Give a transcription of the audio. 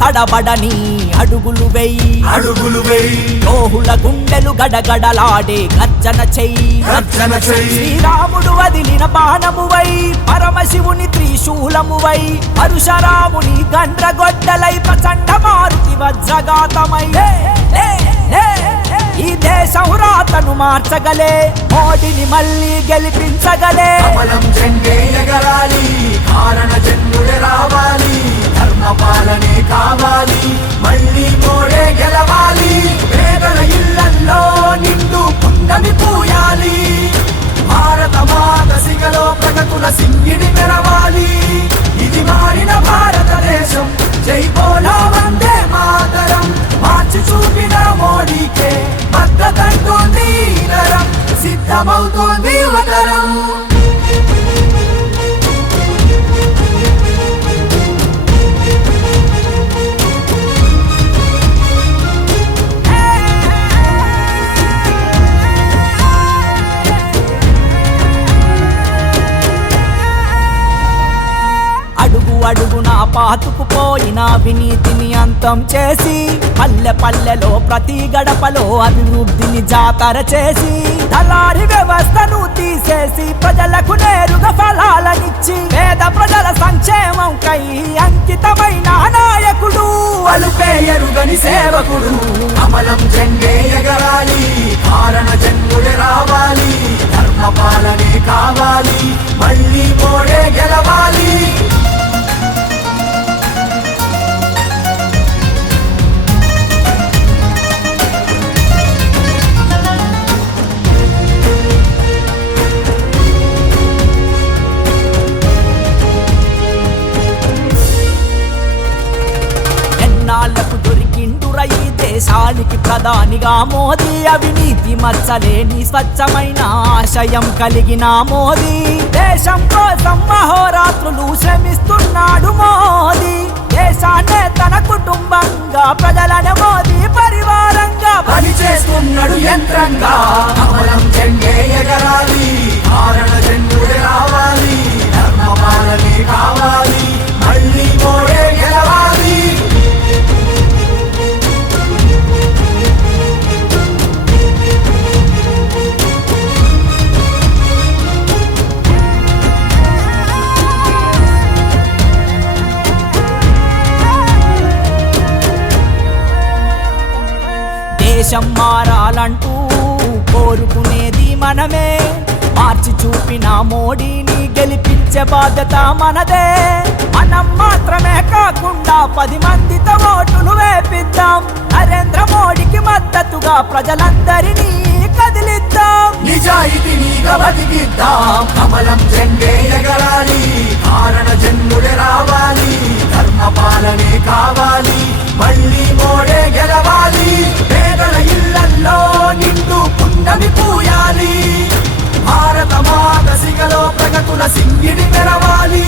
తడబడని అడుగులు వెయ్యి లోహుల గుండెలు గడగడలాడే గర్జన చెయ్యి శ్రీరాముడు వదిలిన బాణమువై పరమశివుని త్రిశూలమువై పరశురాముని గండ్రగొడ్డలై ప్రచండ మారుతి వజ్రఘాతమై ఈ దేశం రాతను మార్చగలే మోడీని మళ్ళీ గెలిపించగలే కమలం జెండే ఎగరాలి కారణ జన్ముడే రావాలి ధర్మ పాలనే కావాలి మళ్ళీ మోడే గెలవాలి పేదల ఇళ్లల్లో నిండు పుండమి పూయాలి భారత మాత సిగలో ప్రగతుల సింగిడి మెరవాలి ఇది మారిన భారతదేశం జై బోలో వందే మాతరం మార్చి చూపిన మోడీకే మద్దతంటోంది నరం సిద్ధమవుతోంది యువతరం అడుగున పాతుకుపోయిన అవినీతిని అంతం చేసి పల్లె పల్లెలో ప్రతి గడపలో అభివృద్ధిని జాతర చేసి దళారి వ్యవస్థను తీసేసి ప్రజలకు నేరుగా ఫలాలనిచ్చి పేద ప్రజల సంక్షేమం కై అంకితమైన నాయకుడు అలుపే ఎరుగని సేవకుడు కమలం జెండే ఎగరాలి కారణ జన్ముడే రావాలి ధర్మ పాలనే కావాలి మళ్ళీ మోడే గెలవాలి ఎన్నాళ్లకు దొరికిండుర ఈ దేశానికి ప్రధానిగా మోదీ అవినీతి మచ్చలేని స్వచ్ఛమైన ఆశయం కలిగిన మోదీ దేశం కోసం అహోరాత్రులు శ్రమిస్తున్నాడు మోదీ దేశాన్నే తన కుటుంబంగా ప్రజలనే మోదీ పరివారంగా పని చేస్తున్నాడు యంత్రంగా కమలం జెండే ఎగరాలి కారణ జన్ముడే రావాలి ధర్మ పాలనే కావాలి మళ్ళీ మోడే గెలవాలి దేశం మారాలంటూ కోరుకునేది మనమే మార్చి చూపిన మోడీని గెలిపించే బాధ్యత మనదే మనం మాత్రమే కాకుండా 10 మందితో ఓటులు వేపిద్దాం నరేంద్ర మోడీకి మద్దతుగా ప్రజలందరినీ కదిలిద్దాం నిజాయితీగా బతికిద్దాం కమలం జెండే ఎగరాలి కారణ జన్ముడే రావాలి ధర్మ పాలనే కావాలి మళ్ళీ మోడే గెలవాలి పేదల ఇళ్లల్లో నిండు పుండమి పూయాలి భారత మాత సిగలో ప్రగతుల సింగిడి మెరవాలి